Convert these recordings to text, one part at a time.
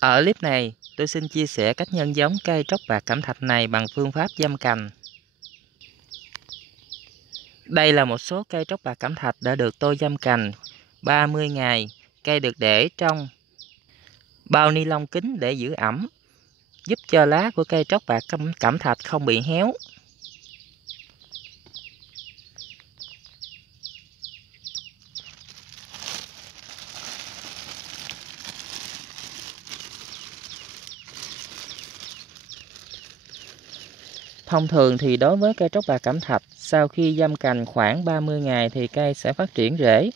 Ở clip này, tôi xin chia sẻ cách nhân giống cây tróc bạc cẩm thạch này bằng phương pháp giâm cành. Đây là một số cây tróc bạc cẩm thạch đã được tôi giâm cành 30 ngày. Cây được để trong bao ni lông kín để giữ ẩm, giúp cho lá của cây tróc bạc cẩm thạch không bị héo. Thông thường thì đối với cây tróc bạc cẩm thạch, sau khi giâm cành khoảng 30 ngày thì cây sẽ phát triển rễ.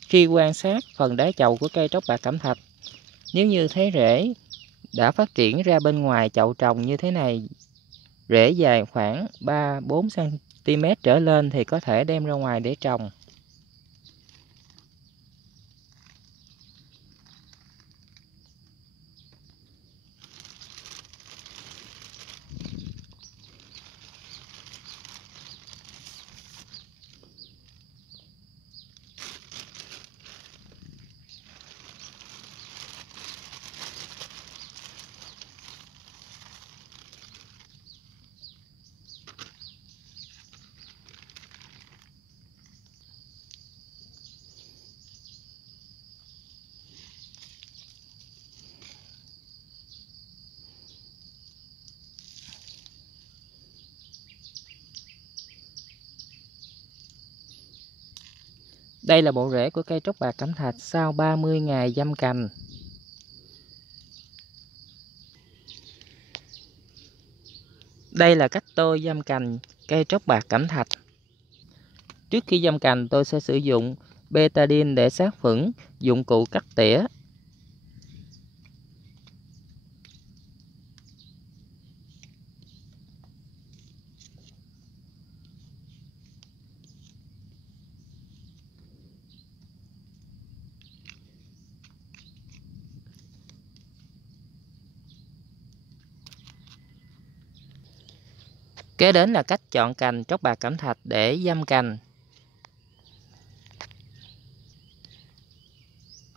Khi quan sát phần đáy chậu của cây tróc bạc cẩm thạch, nếu như thấy rễ đã phát triển ra bên ngoài chậu trồng như thế này, rễ dài khoảng 3-4 cm trở lên thì có thể đem ra ngoài để trồng. Đây là bộ rễ của cây tróc bạc cẩm thạch sau 30 ngày giâm cành. Đây là cách tôi giâm cành cây tróc bạc cẩm thạch. Trước khi giâm cành, tôi sẽ sử dụng betadine để sát khuẩn dụng cụ cắt tỉa. Kế đến là cách chọn cành tróc bạc cẩm thạch để giâm cành.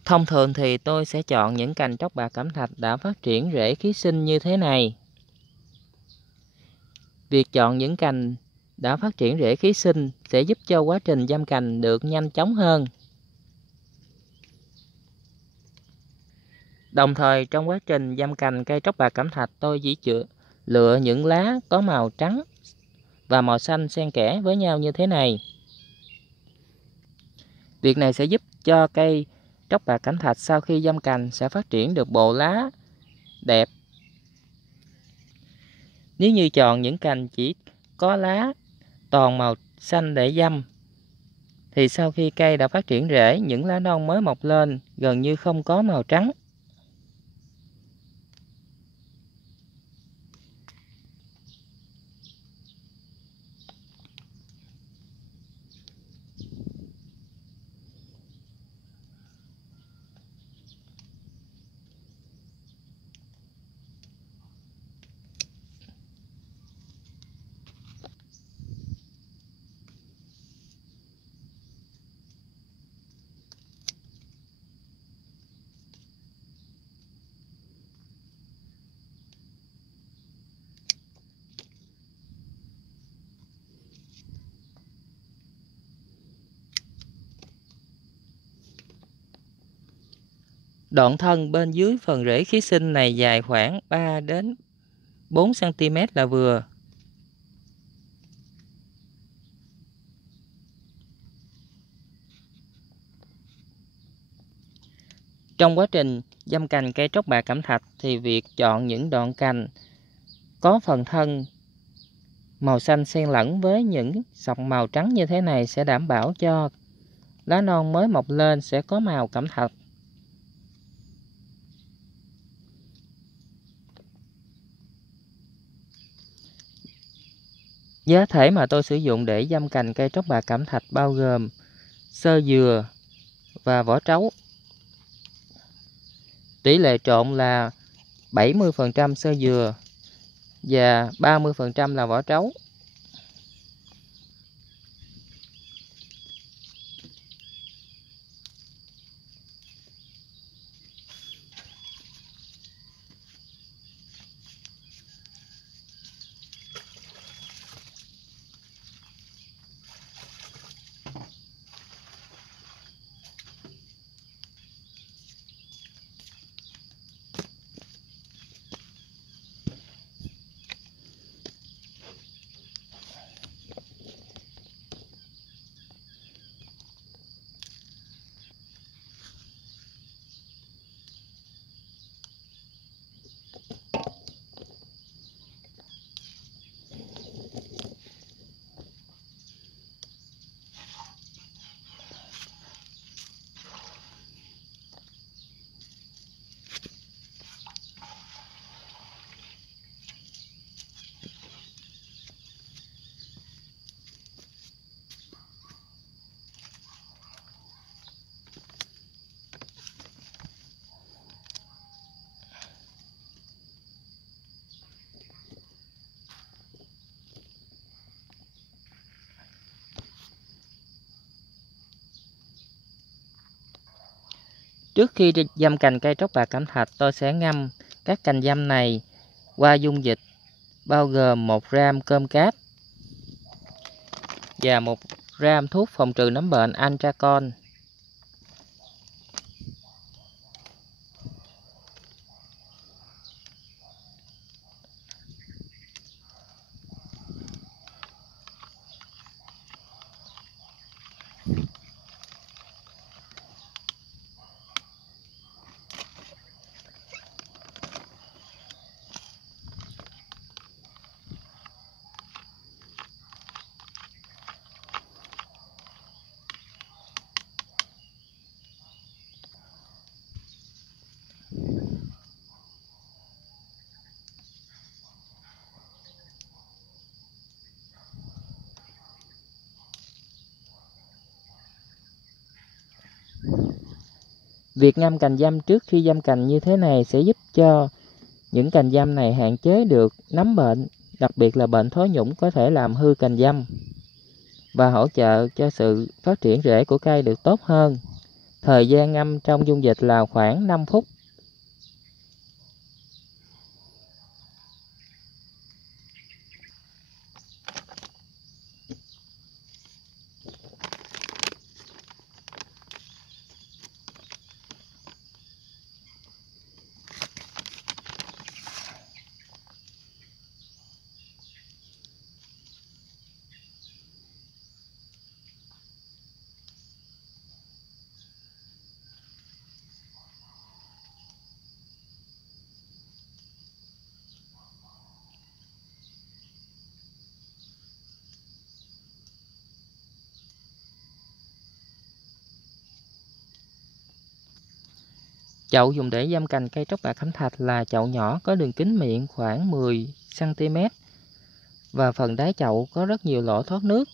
Thông thường thì tôi sẽ chọn những cành tróc bạc cẩm thạch đã phát triển rễ khí sinh như thế này. Việc chọn những cành đã phát triển rễ khí sinh sẽ giúp cho quá trình giâm cành được nhanh chóng hơn. Đồng thời trong quá trình giâm cành cây tróc bạc cẩm thạch, tôi chỉ lựa những lá có màu trắng và màu xanh xen kẽ với nhau như thế này. Việc này sẽ giúp cho cây tróc bạc cẩm thạch sau khi giâm cành sẽ phát triển được bộ lá đẹp. Nếu như chọn những cành chỉ có lá toàn màu xanh để giâm thì sau khi cây đã phát triển rễ, những lá non mới mọc lên gần như không có màu trắng. Đoạn thân bên dưới phần rễ khí sinh này dài khoảng 3-4 cm là vừa. Trong quá trình giâm cành cây tróc bạc cẩm thạch thì việc chọn những đoạn cành có phần thân màu xanh xen lẫn với những sọc màu trắng như thế này sẽ đảm bảo cho lá non mới mọc lên sẽ có màu cẩm thạch. Giá thể mà tôi sử dụng để giâm cành cây tróc bạc cẩm thạch bao gồm xơ dừa và vỏ trấu. Tỷ lệ trộn là 70% xơ dừa và 30% là vỏ trấu. Trước khi dăm cành cây tróc bạc cẩm thạch, tôi sẽ ngâm các cành dăm này qua dung dịch bao gồm 1 gram cơm cát và 1 gram thuốc phòng trừ nấm bệnh Antracon. Việc ngâm cành dăm trước khi dăm cành như thế này sẽ giúp cho những cành dăm này hạn chế được nấm bệnh, đặc biệt là bệnh thối nhũng có thể làm hư cành dăm và hỗ trợ cho sự phát triển rễ của cây được tốt hơn. Thời gian ngâm trong dung dịch là khoảng 5 phút. Chậu dùng để dăm cành cây tróc bạc cẩm thạch là chậu nhỏ có đường kính miệng khoảng 10 cm và phần đáy chậu có rất nhiều lỗ thoát nước.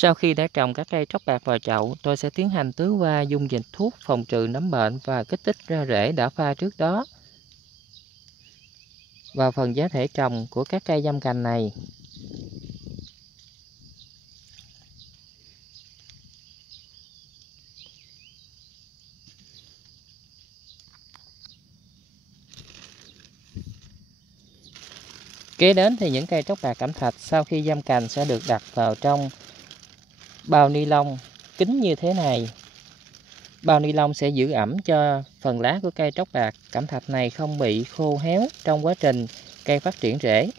Sau khi đã trồng các cây tróc bạc vào chậu, tôi sẽ tiến hành tưới qua dung dịch thuốc phòng trừ nấm bệnh và kích thích ra rễ đã pha trước đó vào phần giá thể trồng của các cây dăm cành này. Kế đến thì những cây tróc bạc cẩm thạch sau khi dăm cành sẽ được đặt vào trong bao ni lông kín như thế này. Bao ni lông sẽ giữ ẩm cho phần lá của cây tróc bạc cẩm thạch này không bị khô héo trong quá trình cây phát triển rễ.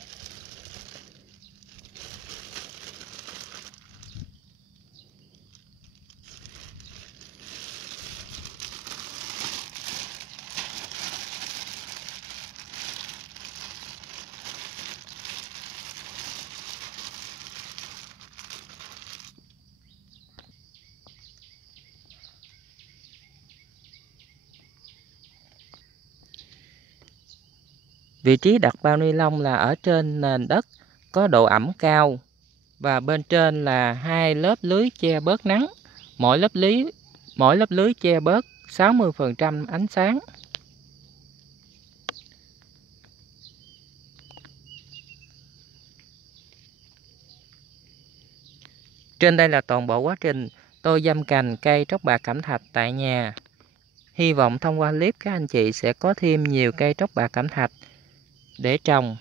Vị trí đặt bao ni lông là ở trên nền đất có độ ẩm cao và bên trên là 2 lớp lưới che bớt nắng. Mỗi lớp lưới che bớt 60% ánh sáng. Trên đây là toàn bộ quá trình tôi dăm cành cây tróc bạc cẩm thạch tại nhà. Hy vọng thông qua clip các anh chị sẽ có thêm nhiều cây tróc bạc cẩm thạch để trồng